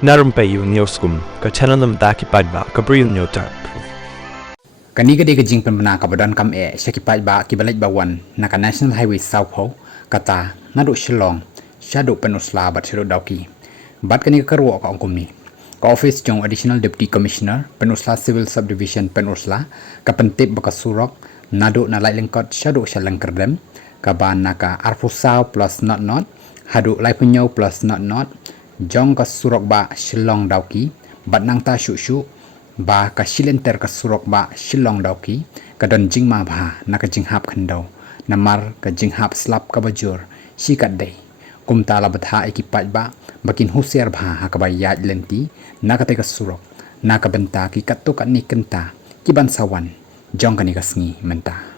Na Rympei U ka channel Dawki paidbah Bri U Hynñiewtrep. Kani gede ke jing penbena kabadan kam syaki paidbah ki leit bawan naka National Highway South Ho kata nadu Shillong Pynursla Dawki. Bat kani kerwo ka angkum ni. Ka office jong Additional Deputy Commissioner Pynursla Civil Subdivision Pynursla ka pentip baka surok nadu na leit lengkot Shillong Kerdem ka ban naka arfusau plus not hadu lai punyau plus not jong ka surok ba Shillong Dawki bat nang ta shu ba ka shilenter ka surok ba Shillong Dawki ka don jing ma ba na ka jing hap khandau namar ka jing hap slap ka bajur sikat dei kum ta la batha ekipat ba bakin Husiar ba ha ka ba yat lenti na ka te ka surok na ka benta ki katuk ni kynta ki ban sawan jong ka ni ka sngi menta